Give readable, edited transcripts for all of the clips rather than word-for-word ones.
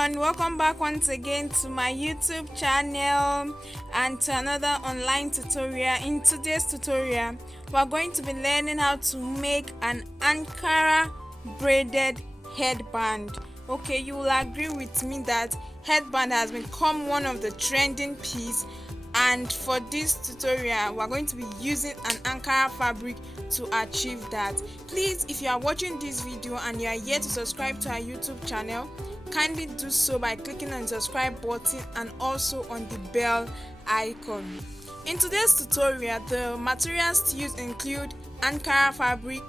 everyone, welcome back once again to my YouTube channel and to another online tutorial. In today's tutorial we are going to be learning how to make an Ankara braided headband. Okay, you will agree with me that headband has become one of the trending pieces, and for this tutorial we are going to be using an Ankara fabric to achieve that. Please, if you are watching this video and you are yet to subscribe to our YouTube channel, kindly do so by clicking on the subscribe button and also on the bell icon. In today's tutorial, the materials to use include Ankara fabric,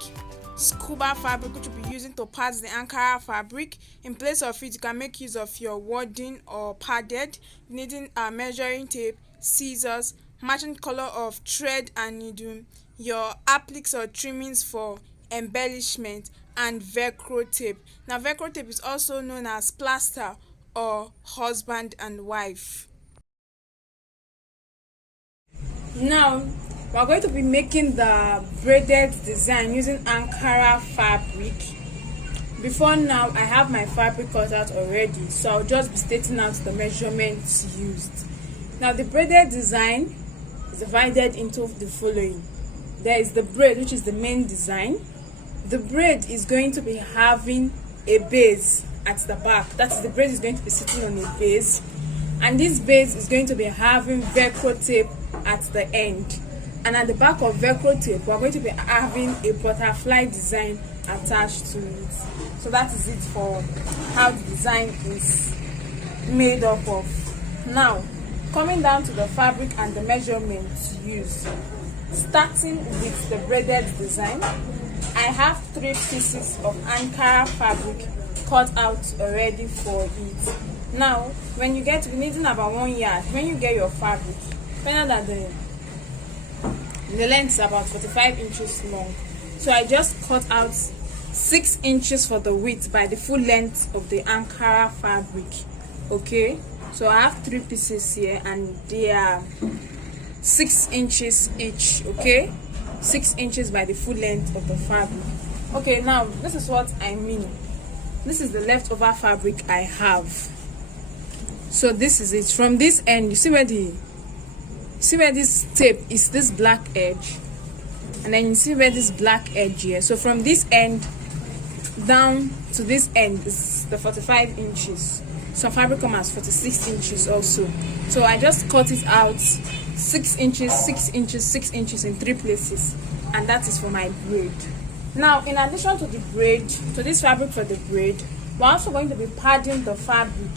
scuba fabric, which we'll be using to pass the Ankara fabric. In place of it, you can make use of your wadding or padded, needing a measuring tape, scissors, matching color of thread and needle, your appliques or trimmings for embellishment, and velcro tape. Now velcro tape is also known as plaster or husband and wife. Now we are going to be making the braided design using Ankara fabric. Before now, I have my fabric cut out already, so I'll just be stating out the measurements used. Now the braided design is divided into the following. There is the braid, which is the main design. The braid is going to be having a base at the back. That is, the braid is going to be sitting on a base, and this base is going to be having velcro tape at the end. And at the back of velcro tape, we are going to be having a butterfly design attached to it. So that is it for how the design is made up of. Now, coming down to the fabric and the measurements used. Starting with the braided design, I have 3 pieces of Ankara fabric cut out already for it. Now, when you get, needing about 1 yard, when you get your fabric, find out that the length is about 45 inches long. So I just cut out 6 inches for the width by the full length of the Ankara fabric. Okay, so I have 3 pieces here and they are 6 inches each. Okay, 6 inches by the full length of the fabric. Okay, now this is what I mean. This is the leftover fabric I have. So this is it. From this end, you see where this tape is, this black edge, and then you see where this black edge here. So from this end down to this end is the 45 inches. Some fabric comes as 46 inches also. So I just cut it out 6 inches, 6 inches, 6 inches in 3 places, and that is for my braid. Now, in addition to the braid, to this fabric for the braid, we're also going to be padding the fabric.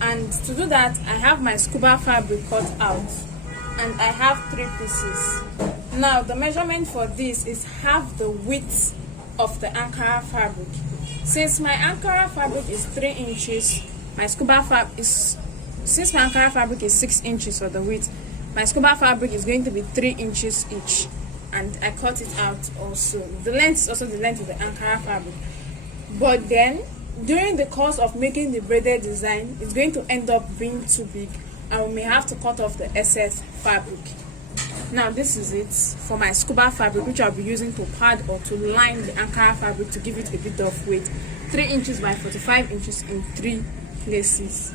And to do that, I have my scuba fabric cut out, and I have 3 pieces. Now, the measurement for this is half the width of the Ankara fabric. Since my Ankara fabric is 3 inches, my Ankara fabric is 6 inches for the width, my scuba fabric is going to be 3 inches each, and I cut it out also. The length is also the length of the Ankara fabric. But then, during the course of making the braided design, it's going to end up being too big, and we may have to cut off the excess fabric. Now this is it for my scuba fabric, which I'll be using to pad or to line the Ankara fabric to give it a bit of weight. 3 inches by 45 inches in 3 places.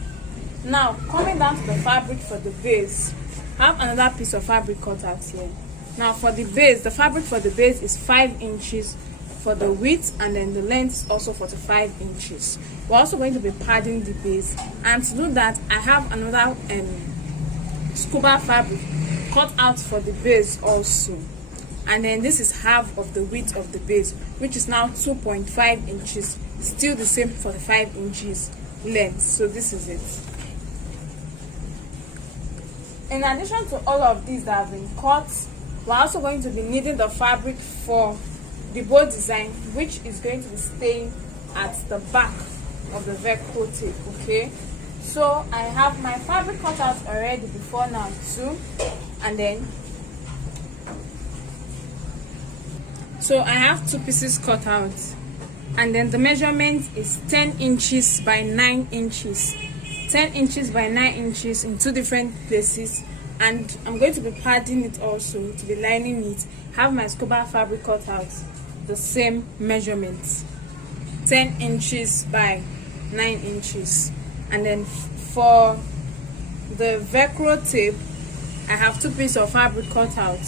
Now, coming down to the fabric for the base, I have another piece of fabric cut out here. Now for the base, the fabric for the base is 5 inches for the width, and then the length is also 45 inches. We're also going to be padding the base, and to do that, I have another scuba fabric cut out for the base also, and then this is half of the width of the base, which is now 2.5 inches, still the same 45 inches length. So this is it. In addition to all of these that have been cut, we're also going to be needing the fabric for the bow design, which is going to be staying at the back of the velcro tape. Okay, so I have my fabric cut out already before now too, and then so I have 2 pieces cut out, and then the measurement is 10 inches by 9 inches, 10 inches by 9 inches in 2 different places. And I'm going to be padding it also, to be lining it. Have my scuba fabric cut out the same measurements. 10 inches by 9 inches. And then for the Velcro tape, I have 2 pieces of fabric cut out,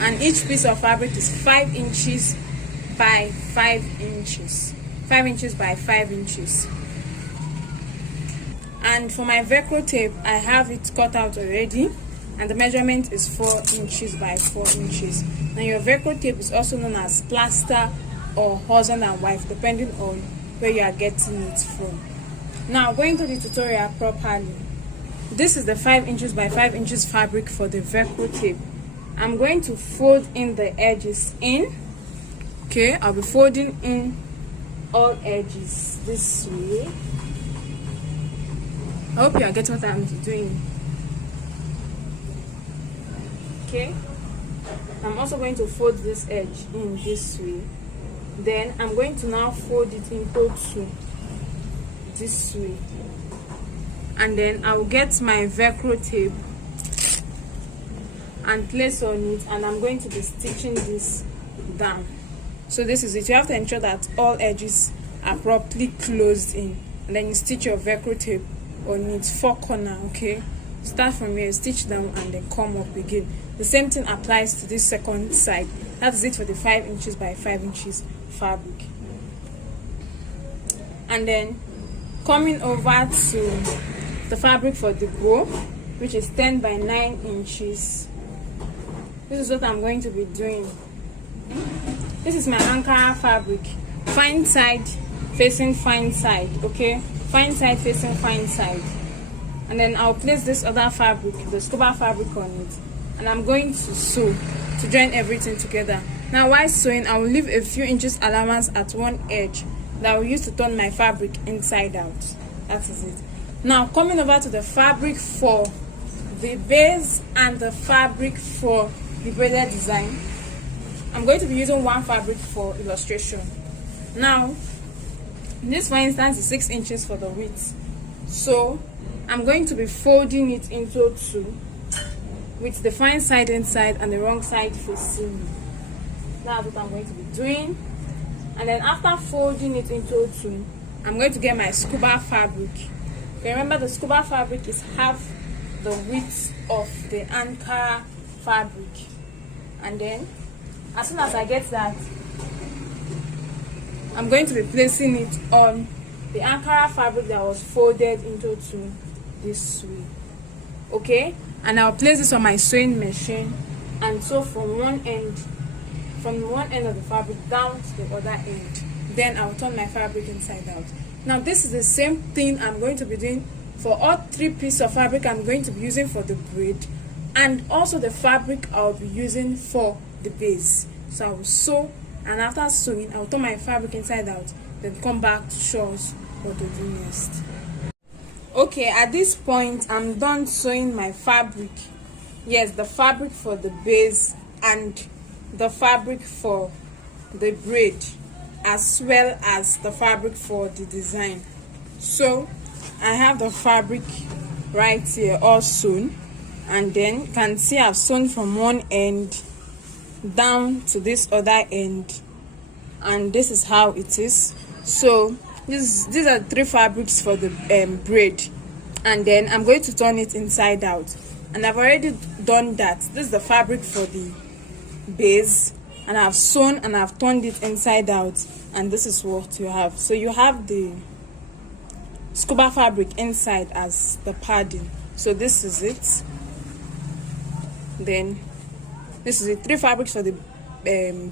and each piece of fabric is 5 inches by 5 inches. 5 inches by 5 inches. And for my Velcro tape, I have it cut out already, and the measurement is 4 inches by 4 inches. Now your Velcro tape is also known as plaster or husband and wife, depending on where you are getting it from. Now going to the tutorial properly. This is the 5 inches by 5 inches fabric for the Velcro tape. I'm going to fold in the edges in. Okay, I'll be folding in all edges this way. I hope you are getting what I'm doing. Okay, I'm also going to fold this edge in this way. Then I'm going to now fold it into 2 this way, and then I will get my Velcro tape and place on it, and I'm going to be stitching this down. So this is it. You have to ensure that all edges are properly closed in, and then you stitch your Velcro tape on it 4 corners. Okay, start from here, stitch down, and then come up again. The same thing applies to this second side. That is it for the 5 inches by 5 inches fabric. And then coming over to the fabric for the bow, which is 10 by 9 inches. This is what I'm going to be doing. This is my Ankara fabric, fine side facing fine side. Okay, fine side facing fine side. And then I'll place this other fabric, the scuba fabric, on it, and I'm going to sew to join everything together. Now while sewing, I will leave a few inches allowance at one edge that I will use to turn my fabric inside out. That is it. Now coming over to the fabric for the base and the fabric for the braided design, I'm going to be using one fabric for illustration. Now this, for instance, is 6 inches for the width, so I'm going to be folding it into 2 with the fine side inside and the wrong side facing me. That's what I'm going to be doing. And then after folding it into 2, I'm going to get my scuba fabric. Okay, remember the scuba fabric is half the width of the Ankara fabric. And then as soon as I get that, I'm going to be placing it on the Ankara fabric that was folded into 2 this way. Okay, and I'll place this on my sewing machine and sew from one end of the fabric down to the other end. Then I'll turn my fabric inside out. Now this is the same thing I'm going to be doing for all 3 pieces of fabric I'm going to be using for the braid, and also the fabric I'll be using for the base. So I will sew, and after sewing I'll turn my fabric inside out, then come back to show us what to do next. Okay, at this point I'm done sewing my fabric. Yes, the fabric for the base and the fabric for the braid, as well as the fabric for the design. So I have the fabric right here all sewn, and then you can see I've sewn from one end down to this other end, and this is how it is. So these are 3 fabrics for the braid, and then I'm going to turn it inside out, and I've already done that. This is the fabric for the base, and I've sewn and I've turned it inside out, and this is what you have. So you have the scuba fabric inside as the padding. So this is it. Then this is the 3 fabrics for the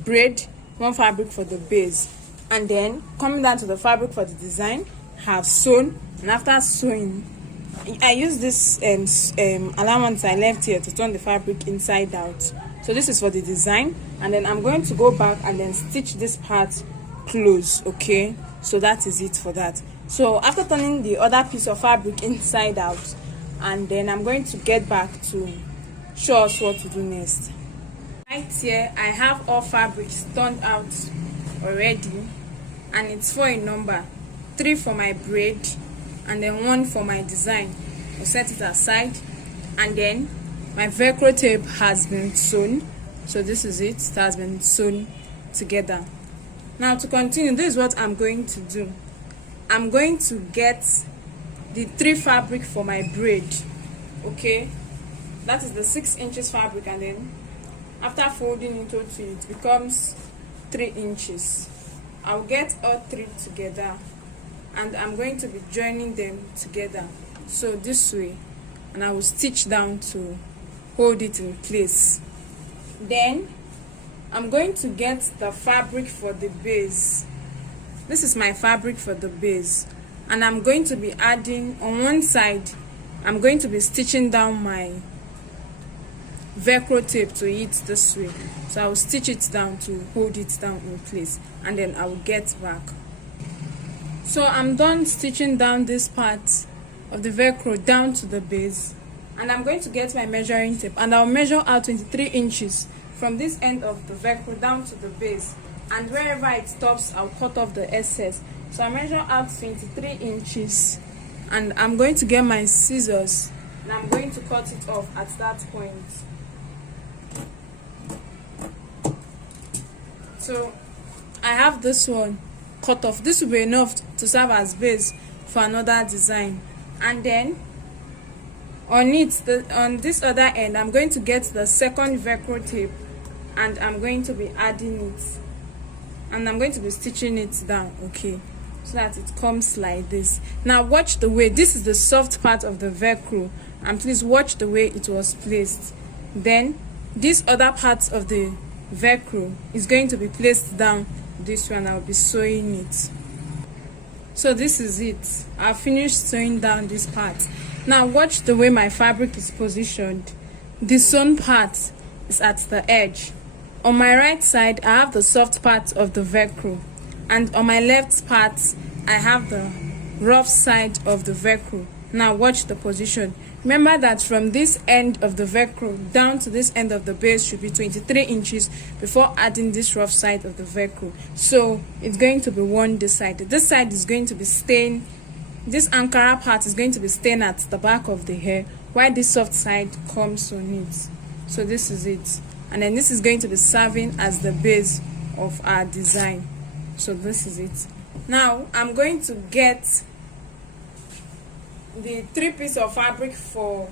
braid, 1 fabric for the base, and then coming down to the fabric for the design, have sewn, and after sewing I use this allowance I left here to turn the fabric inside out. So this is for the design, and then I'm going to go back and then stitch this part close. Okay, so that is it for that. So after turning the other piece of fabric inside out, and then I'm going to get back to show us what to do next. Right here I have all fabrics turned out already, and it's 4 in number, 3 for my braid and then 1 for my design. I'll set it aside, and then my Velcro tape has been sewn. So this is it. It has been sewn together. Now to continue, this is what I'm going to do. I'm going to get the 3 fabric for my braid. Okay, that is the 6 inches fabric, and then after folding into 2, it becomes 3 inches. I'll get all 3 together, and I'm going to be joining them together, so this way, and I will stitch down to hold it in place. Then I'm going to get the fabric for the base. This is my fabric for the base, and I'm going to be adding on one side. I'm going to be stitching down my velcro tape to it this way, so I will stitch it down to hold it down in place, and then I will get back. So I'm done stitching down this part of the velcro down to the base, and I'm going to get my measuring tape, and I'll measure out 23 inches from this end of the velcro down to the base, and wherever it stops I'll cut off the excess. So I measure out 23 inches, and I'm going to get my scissors, and I'm going to cut it off at that point. So I have this one cut off. This will be enough to serve as base for another design. And then on on this other end, I'm going to get the second velcro tape, and I'm going to be adding it, and I'm going to be stitching it down, okay, so that it comes like this. Now watch the way, this is the soft part of the velcro, and please watch the way it was placed. Then this other part of the velcro is going to be placed down this one. I'll be sewing it. So this is it. I've finished sewing down this part. Now watch the way my fabric is positioned. The sewn part is at the edge. On my right side I have the soft part of the velcro, and on my left part I have the rough side of the velcro. Now watch the position. Remember that from this end of the velcro down to this end of the base should be 23 inches before adding this rough side of the velcro. So it's going to be worn this side. This side is going to be staying, this Ankara part is going to be staying at the back of the hair, while this soft side comes on it. So this is it. And then this is going to be serving as the base of our design. So this is it. Now I'm going to get the 3 pieces of fabric for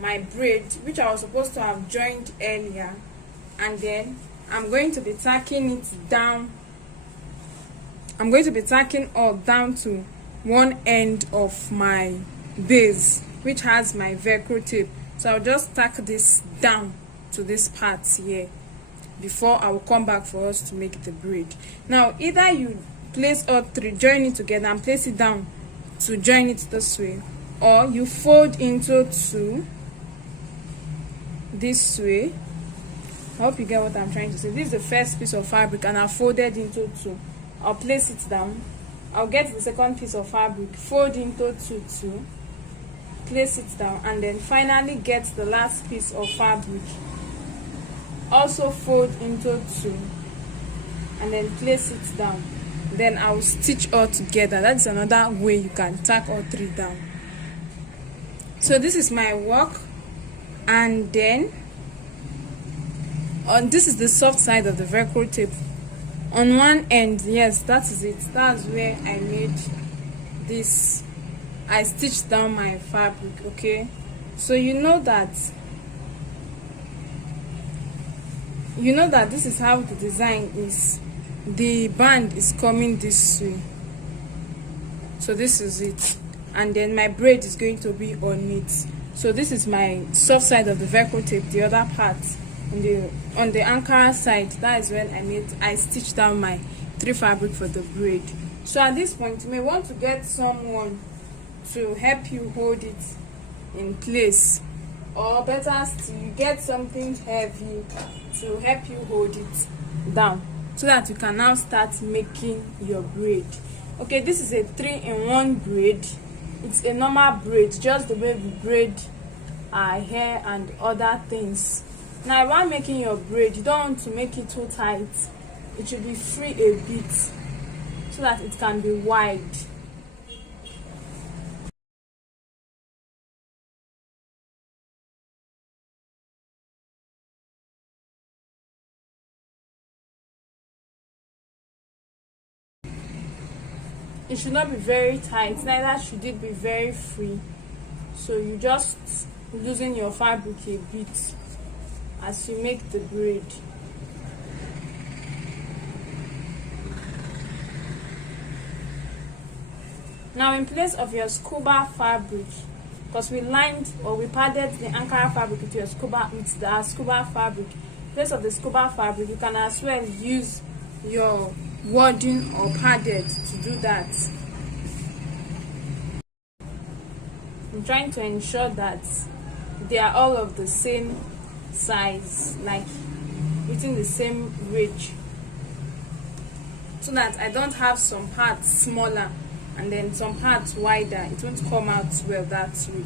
my braid, which I was supposed to have joined earlier, and then I'm going to be tacking it down. I'm going to be tacking all down to one end of my base, which has my velcro tape. So I'll just tack this down to this part here before I will come back for us to make the braid. Now either you place all 3, join it together and place it down to join it this way, or you fold into 2 this way. I hope you get what I'm trying to say. This is the first piece of fabric, and I folded into 2. I'll place it down. I'll get the second piece of fabric, fold into 2, place it down, and then finally get the last piece of fabric, also fold into 2, and then place it down. Then I will stitch all together. That's another way you can tack all 3 down. So this is my work, and then this is the soft side of the velcro tape. On one end, yes, that is it. That's where I made this. I stitched down my fabric, okay. So you know that this is how the design is. The band is coming this way, so this is it, and then my braid is going to be on it. So this is my soft side of the velcro tape. The other part on the Ankara side, that is when I stitched down my 3 fabric for the braid. So at this point you may want to get someone to help you hold it in place, or better still, you get something heavy to help you hold it down, so that you can now start making your braid. Okay, this is a 3-in-1 braid. It's a normal braid, just the way we braid our hair and other things. Now while making your braid, you don't want to make it too tight. It should be free a bit, so that it can be wide. it should not be very tight, neither should it be very free. So you just loosen your fabric a bit as you make the braid. Now in place of your scuba fabric, because we lined or we padded the Ankara fabric with the scuba fabric, in place of the scuba fabric, you can as well use your wadding or padded to do that. I'm trying to ensure that they are all of the same size, like within the same range, so that I don't have some parts smaller and then some parts wider. It won't come out well that way.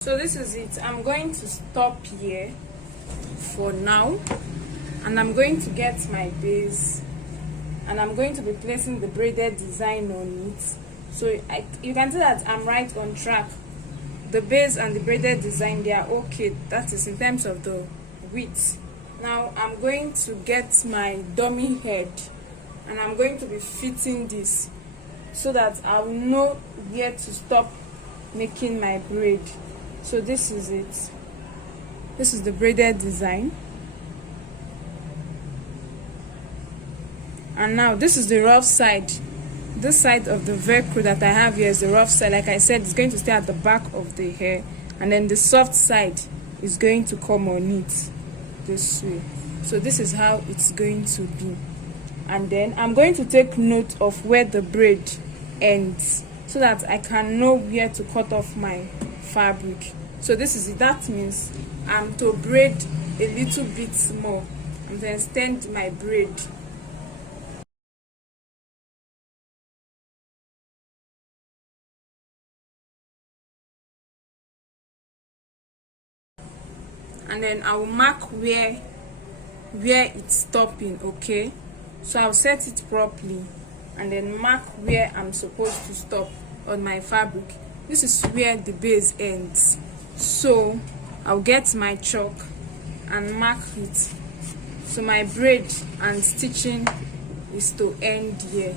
So this is it. I'm going to stop here for now, and I'm going to get my base, and I'm going to be placing the braided design on it. So you can see that I'm right on track. The base and the braided design, they are okay. That is in terms of the width. Now I'm going to get my dummy head, and I'm going to be fitting this so that I will know where to stop making my braid. So this is it. This is the braided design. And now this is the rough side. This side of the velcro that I have here is the rough side. Like I said, it's going to stay at the back of the hair, and then the soft side is going to come on it this way. So this is how it's going to be. And then I'm going to take note of where the braid ends so that I can know where to cut off my fabric. So this is it. That means I'm to braid a little bit more and then extend my braid. And then I will mark where it's stopping. Okay, so I'll set it properly and then mark where I'm supposed to stop on my fabric. This is where the base ends, so I'll get my chalk and mark it. So my braid and stitching is to end here,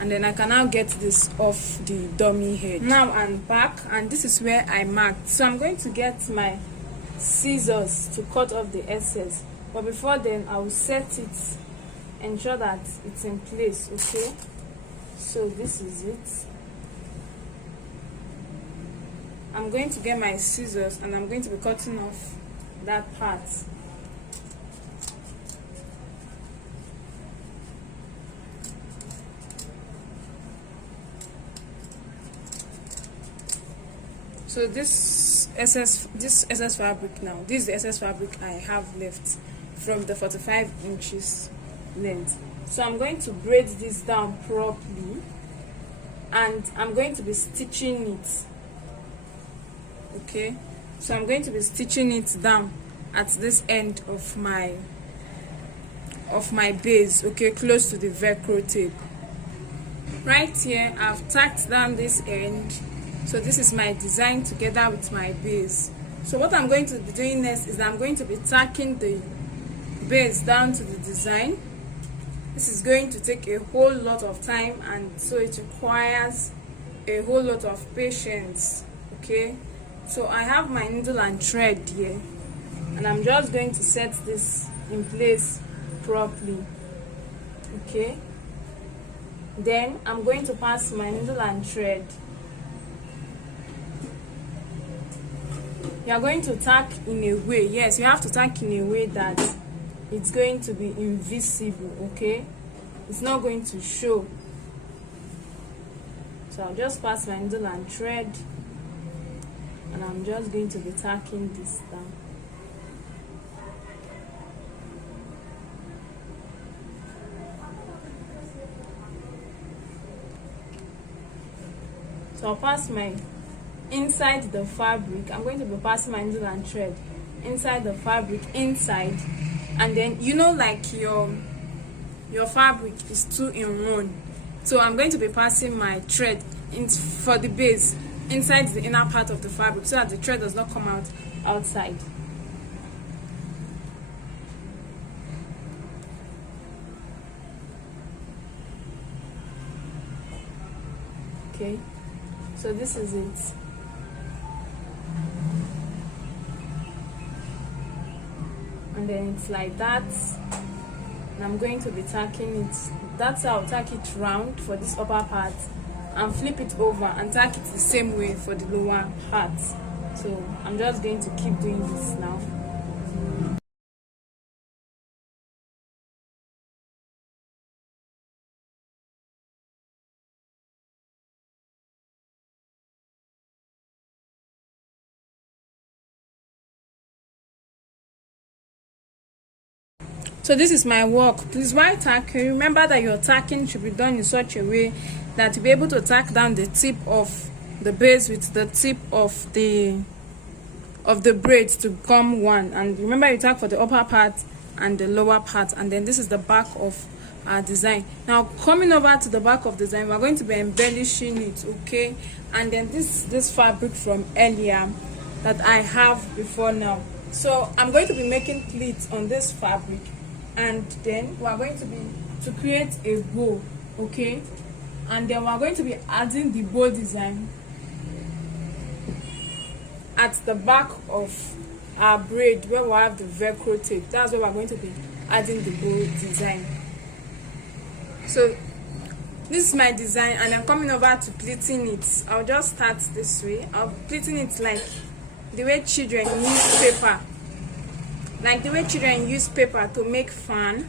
and then I can now get this off the dummy head. Now I'm back, and this is where I marked. So I'm going to get my scissors to cut off the excess, but before then I will set it, ensure that it's in place. Okay, so this is it. I'm going to get my scissors and I'm going to be cutting off that part. So this excess fabric now, this is the excess fabric I have left from the 45 inches length. So I'm going to braid this down properly, and I'm going to be stitching it. Okay, so I'm going to be stitching it down at this end of my base. Okay, close to the velcro tape. Right here I've tacked down this end. So this is my design together with my base. So what I'm going to be doing next is I'm going to be tacking the base down to the design. This is going to take a whole lot of time, and so it requires a whole lot of patience. Okay, So I have my needle and thread here, and I'm just going to set this in place properly. Okay, then I'm going to pass my needle and thread. You are going to tack in a way, yes, you have to tack in a way that it's going to be invisible. Okay, it's not going to show. So I'll just pass my needle and thread, and I'm just going to be tacking this down. So I'll pass my inside the fabric. I'm going to be passing my needle and thread inside the fabric, inside, and then like your fabric is 2 in 1. So I'm going to be passing my thread for the base inside the inner part of the fabric, so that the thread does not come out outside. Okay, so this is it. And then it's like that, and I'm going to be tacking it. That's how I'll tack it round for this upper part, and flip it over and tack it the same way for the lower part. So I'm just going to keep doing this now. So this is my work. Please, while tacking, remember that your tacking should be done in such a way that you'll be able to tack down the tip of the base with the tip of the braid to become one. And remember, you tack for the upper part and the lower part, and then this is the back of our design. Now coming over to the back of the design, we're going to be embellishing it. Okay, and then this fabric from earlier that I have before now. So I'm going to be making pleats on this fabric, and then we're going to create a bow. Okay, and then we're going to be adding the bow design at the back of our braid where we have the velcro tape. That's where we're going to be adding the bow design. So this is my design, and I'm coming over to pleating it. I'll just start this way. I'll be pleating it like the way children use paper, to make fan.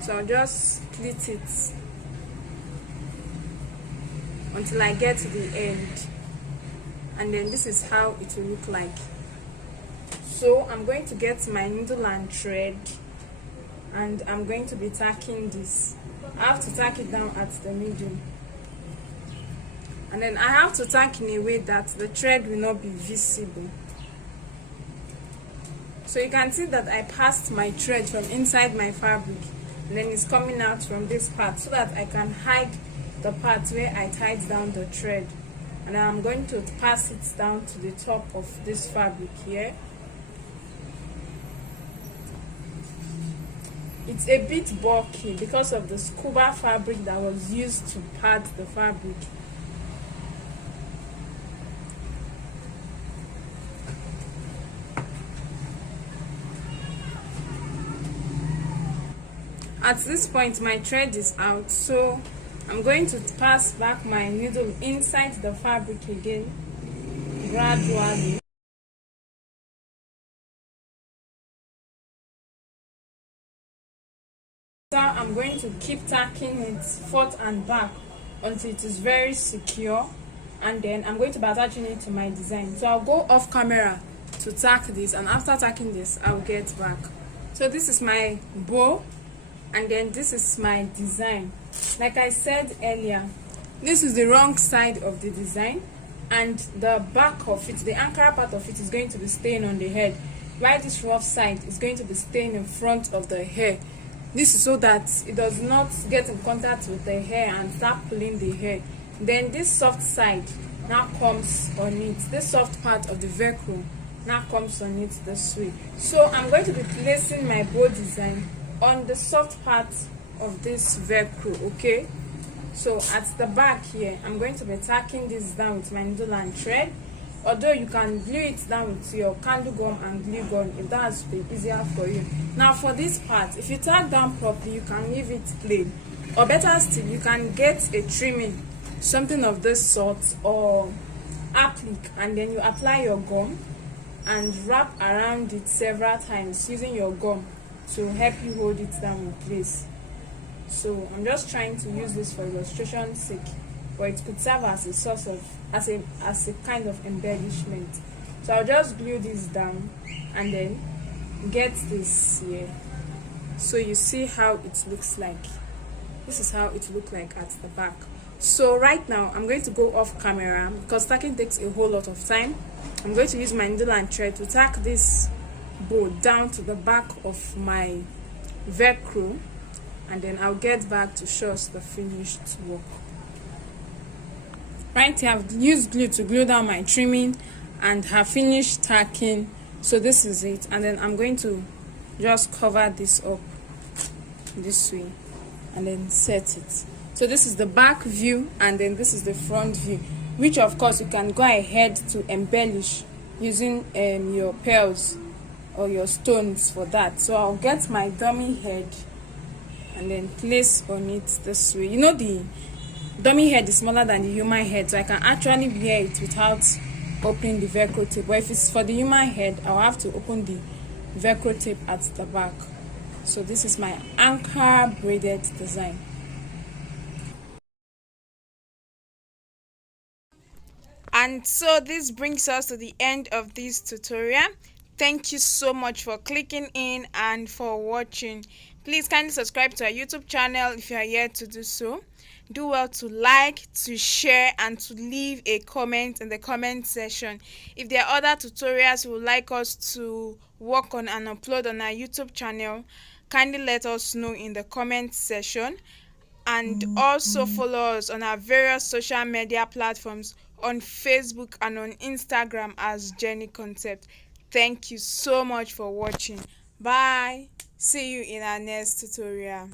So I'll just pleat it until I get to the end, and then this is how it will look like. So I'm going to get my needle and thread, and I'm going to be tacking this. I have to tack it down at the middle, and then I have to tack in a way that the thread will not be visible. So you can see that I passed my thread from inside my fabric, and then it's coming out from this part, so that I can hide the part where I tied down the thread. And I'm going to pass it down to the top of this fabric here. It's a bit bulky because of the scuba fabric that was used to pad the fabric. At this point, my thread is out, so I'm going to pass back my needle inside the fabric again, gradually. So I'm going to keep tacking it forth and back until it is very secure, and then I'm going to be attaching it to my design. So I'll go off camera to tack this, and after tacking this, I'll get back. So this is my bow, and then this is my design. Like I said earlier, this is the wrong side of the design, and the back of it, the Ankara part of it, is going to be staying on the head, while this rough side is going to be staying in front of the hair. This is so that it does not get in contact with the hair and start pulling the hair. Then this soft side now comes on it. This soft part of the velcro now comes on it this way. So I'm going to be placing my bow design on the soft part of this velcro. Okay, So at the back here, I'm going to be tacking this down with my needle and thread. Although you can glue it down with your candle gum and glue gun if that's the easier for you. Now for this part, if you tack down properly, you can leave it plain, or better still, you can get a trimming, something of this sort, or applique, and then you apply your gum and wrap around it several times using your gum to help you hold it down in place. So I'm just trying to use this for illustration's sake, but it could serve as a source of as a kind of embellishment. So I'll just glue this down and then get this here. So you see how it looks like. This is how it looks like at the back. So right now I'm going to go off camera because tacking takes a whole lot of time. I'm going to use my needle and thread to tack this bow down to the back of my Velcro, and then I'll get back to show us the finished work. Right here I've used glue to glue down my trimming and have finished tacking. So this is it, and then I'm going to just cover this up this way and then set it. So this is the back view and then this is the front view, which of course you can go ahead to embellish using your pearls or your stones for that. So I'll get my dummy head and then place on it this way. You know, the dummy head is smaller than the human head, so I can actually wear it without opening the Velcro tape. But if it's for the human head, I'll have to open the Velcro tape at the back. So this is my Ankara braided design. And so this brings us to the end of this tutorial. Thank you so much for clicking in and for watching. Please kindly subscribe to our YouTube channel if you are yet to do so. Do well to like, to share, and to leave a comment in the comment section. If there are other tutorials you would like us to work on and upload on our YouTube channel, kindly let us know in the comment section. And also follow us on our various social media platforms on Facebook and on Instagram as Jenie Concept. Thank you so much for watching. Bye. See you in our next tutorial.